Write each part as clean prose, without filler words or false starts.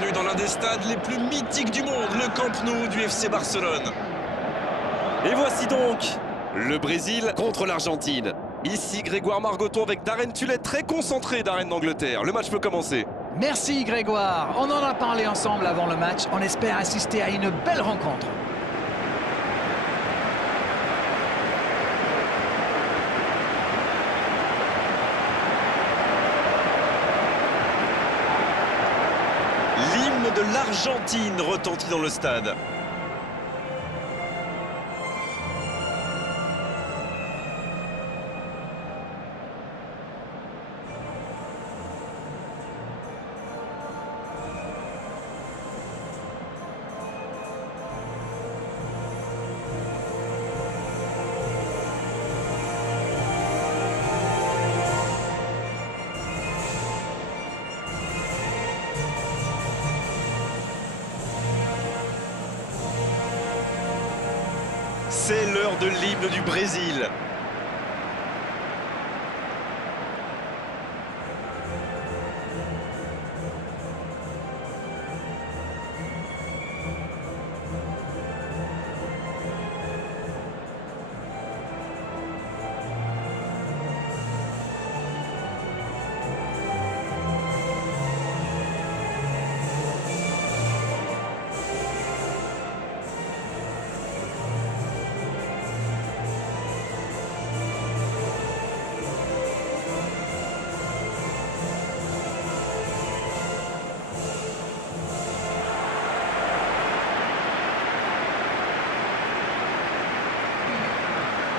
bienvenue dans l'un des stades les plus mythiques du monde, le Camp Nou du FC Barcelone. Et voici donc le Brésil contre l'Argentine. Ici Grégoire Margoton avec Darren Tullet, très concentré Darren d'Angleterre. Le match peut commencer. Merci Grégoire, on en a parlé ensemble avant le match, on espère assister à une belle rencontre. L'hymne de l'Argentine retentit dans le stade. C'est l'heure de l'hymne du Brésil.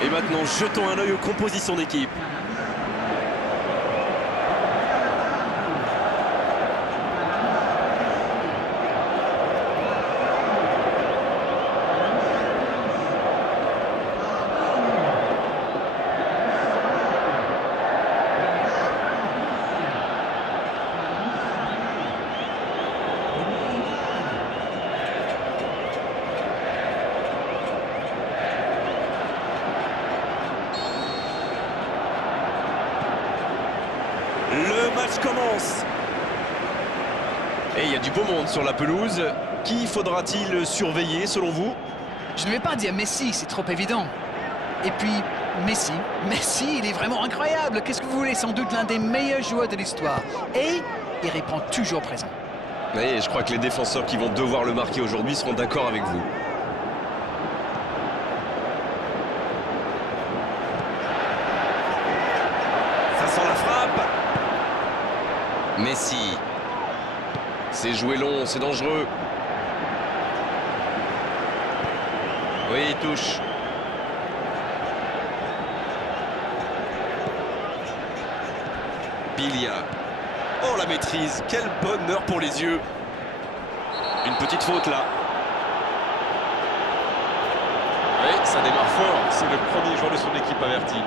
Et maintenant, jetons un œil aux compositions d'équipe. Le match commence. Et il y a du beau monde sur la pelouse. Qui faudra-t-il surveiller selon vous? Je ne vais pas dire Messi, c'est trop évident. Et puis, Messi, il est vraiment incroyable. Qu'est-ce que vous voulez? Sans doute l'un des meilleurs joueurs de l'histoire. Et il répond toujours présent. Et je crois que les défenseurs qui vont devoir le marquer aujourd'hui seront d'accord avec vous. Ça sent la frappe. Messi. C'est joué long, c'est dangereux. Oui, il touche. Bilia. Oh, la maîtrise. Quel bonheur pour les yeux. Une petite faute là. Oui, ça démarre fort. C'est le premier joueur de son équipe averti.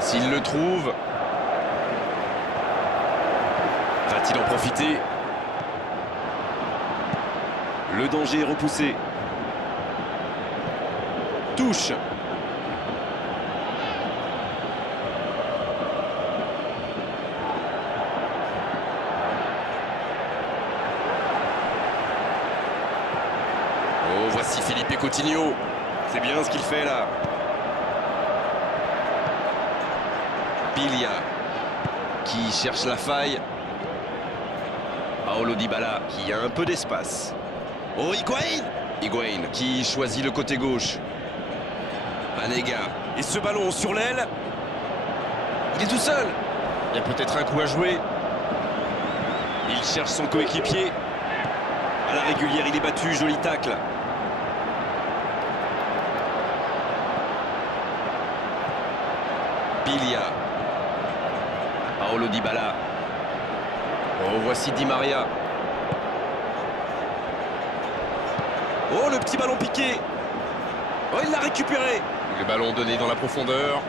S'il le trouve, va-t-il en profiter? Le danger est repoussé. Touche. Oh, voici Felipe Coutinho. C'est bien ce qu'il fait là. Bilia qui cherche la faille. Paulo Dybala qui a un peu d'espace. Oh, Higuaín qui choisit le côté gauche. Banega. Et ce ballon sur l'aile. Il est tout seul. Il y a peut-être un coup à jouer. Il cherche son coéquipier. À la régulière, il est battu. Joli tacle. Bilia. Paulo Dybala. Oh, voici Di Maria. Oh, le petit ballon piqué. Oh, il l'a récupéré. Le ballon donné dans la profondeur.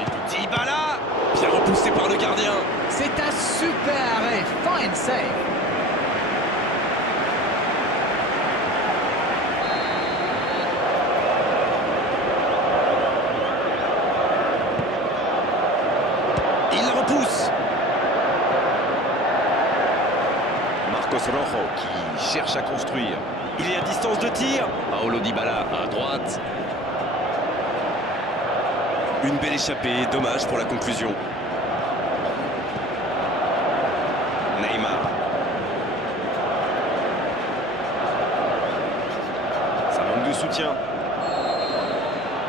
Et Dybala, bien repoussé par le gardien. C'est un super arrêt. Fine save. Il la repousse. Marcos Rojo qui cherche à construire. Il est à distance de tir. Paulo Dybala à droite. Une belle échappée, dommage pour la conclusion. Neymar. Ça manque de soutien.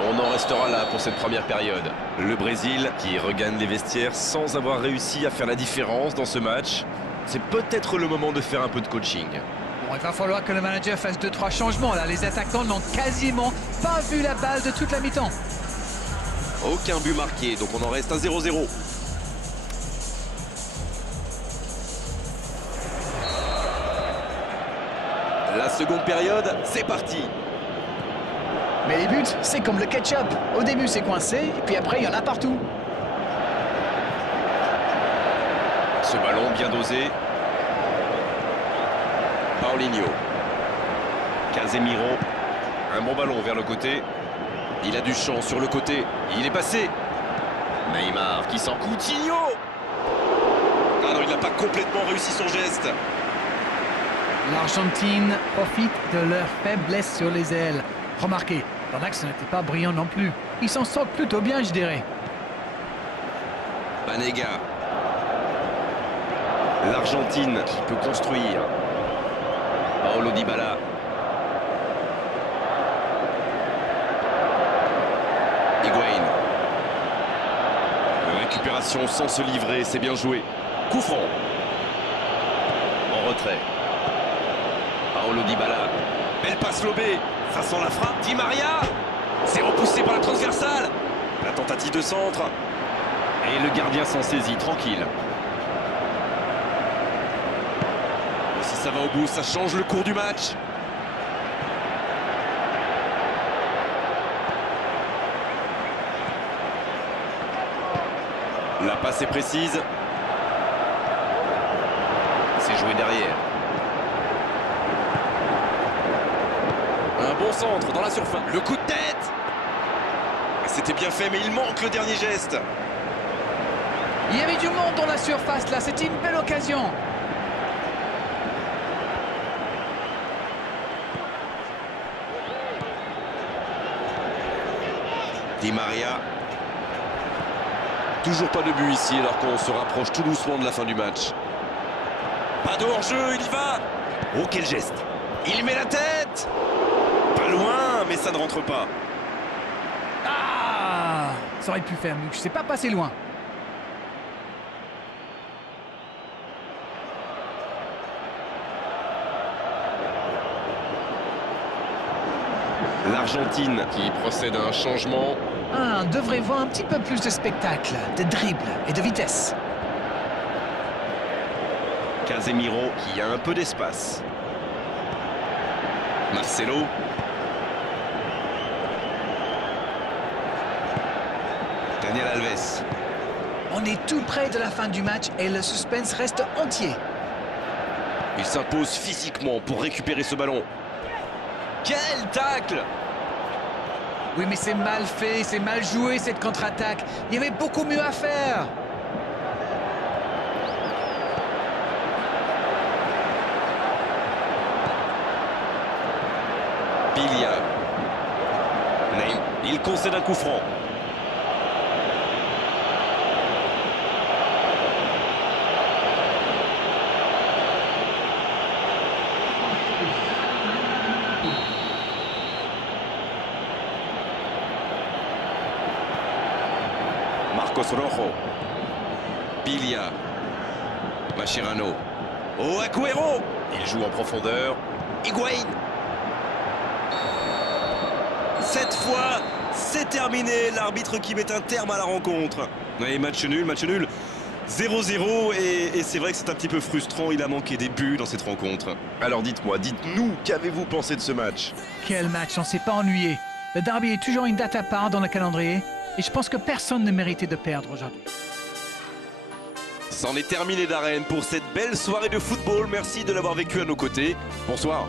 On en restera là pour cette première période. Le Brésil qui regagne les vestiaires sans avoir réussi à faire la différence dans ce match. C'est peut-être le moment de faire un peu de coaching. Bon, il va falloir que le manager fasse 2-3 changements. Là, les attaquants n'ont quasiment pas vu la balle de toute la mi-temps. Aucun but marqué, donc on en reste à 0-0. La seconde période, c'est parti. Mais les buts, c'est comme le ketchup. Au début, c'est coincé, et puis après, il y en a partout. Ce ballon bien dosé. Paulinho. Casemiro. Un bon ballon vers le côté. Il a du champ sur le côté. Il est passé. Neymar qui sent Coutinho. Ah non, il n'a pas complètement réussi son geste. L'Argentine profite de leur faiblesse sur les ailes. Remarquez, dans l'axe, ce n'était pas brillant non plus. Ils s'en sortent plutôt bien, je dirais. Banega. L'Argentine qui peut construire. Paulo Dybala. Higuaín. Récupération sans se livrer, c'est bien joué. Coup franc. En retrait. Paulo Dybala. Belle passe lobée. Ça sent la frappe. Di Maria. C'est repoussé par la transversale. La tentative de centre. Et le gardien s'en saisit, tranquille. Et si ça va au bout, ça change le cours du match. La passe est précise. C'est joué derrière. Un bon centre dans la surface. Le coup de tête. C'était bien fait, mais il manque le dernier geste. Il y avait du monde dans la surface, là. C'était une belle occasion. Di Maria. Toujours pas de but ici, alors qu'on se rapproche tout doucement de la fin du match. Pas de hors-jeu, il y va. Oh, quel geste. Il met la tête. Pas loin, mais ça ne rentre pas. Ah, ça aurait pu faire mieux. Je sais pas passer loin. L'Argentine Qui procède à un changement. Ah, on devrait voir un petit peu plus de spectacle, de dribble et de vitesse. Casemiro qui a un peu d'espace. Marcelo. Daniel Alves. On est tout près de la fin du match et le suspense reste entier. Il s'impose physiquement pour récupérer ce ballon. Quel tacle! Oui, mais c'est mal fait, c'est mal joué cette contre-attaque. Il y avait beaucoup mieux à faire. Bilia. Neymar. Il concède un coup franc. Marcos Rojo. Bilia. Mascherano. Oh, Agüero. Il joue en profondeur. Higuaín. Cette fois, c'est terminé. L'arbitre qui met un terme à la rencontre. Oui, match nul, match nul. 0-0 et c'est vrai que c'est un petit peu frustrant, il a manqué des buts dans cette rencontre. Alors dites-moi, dites-nous, qu'avez-vous pensé de ce match? Quel match, on ne s'est pas ennuyé. Le derby est toujours une date à part dans le calendrier et je pense que personne ne méritait de perdre aujourd'hui. C'en est terminé d'Arène pour cette belle soirée de football. Merci de l'avoir vécu à nos côtés. Bonsoir.